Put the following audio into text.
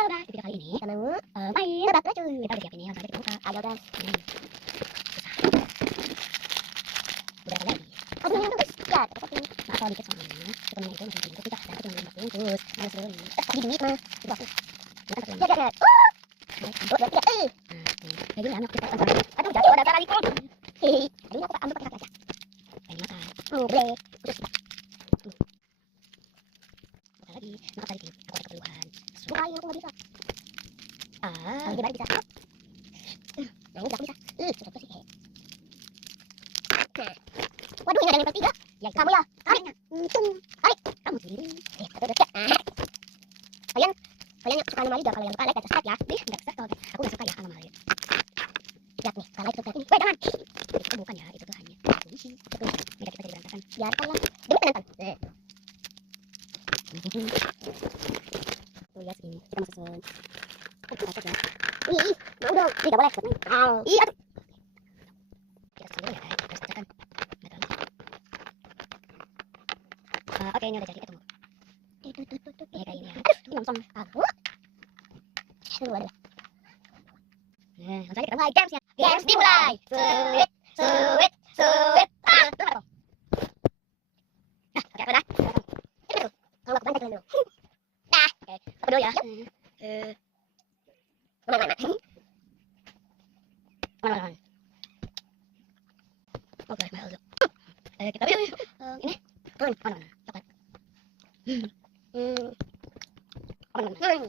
Halo guys, di video kali ini kita mau main tebak racun. Kita udah siapin nih, langsung aja kita buka. Ayo guys. Udah ada lagi. Aduh, ini guys. Ya, kita satu. Maaf kalau dikit soalnya. Kita main itu masih bungkus. Kita satu cuma 15 bungkus. Harus beli. Tadi duit mah. Itu aku. Bukan satu. Ya. Dua, tiga. Kayak gini aku cepat ambil. Aduh, jatuh ada cara ikut. Hehehe. Aduh, aku ambil pakai kaki aja. Kayak makan. Boleh. Terus. Ada lagi. Maaf tadi aku ada keperluan. Bukain aku nggak bisa. Kalau dia baru bisa. Nah, ini aku bisa. Coba sih. Waduh, ini ada yang level 3. Ya, kamu ya. Tarik. Tarik. Kamu sendiri. Kalian suka anomali gak? Kalau yang suka like dan subscribe ya. Enggak subscribe. Aku gak suka ya anomali. Lihat nih, kalau like subscribe ini. Wait, jangan. Itu bukan ya, itu tuh hanya fungsi. Betul. Biar kita jadi berantakan. Biarkanlah. Dia penonton. Tuh lihat sini. Kita mau susun. Kita ya. Ih, mau dong. Ih, gak boleh. Ih, aduh. Kita susun dulu ya, guys. Terus bacakan. Oke, ini udah jadi. Tunggu. Ya kayak ini ya. Aduh, langsung. Aduh, aduh. Nah, langsung aja kita mulai games ya. Games dimulai. Sweet. Tuh, apa? Nah, oke, apa dah? Ini tuh. Kalau aku banyak dulu. Dah, oke. Apa dulu ya? Mana. Oke, mana dulu. Kita pilih. Ini. Mana. Coklat. Mana.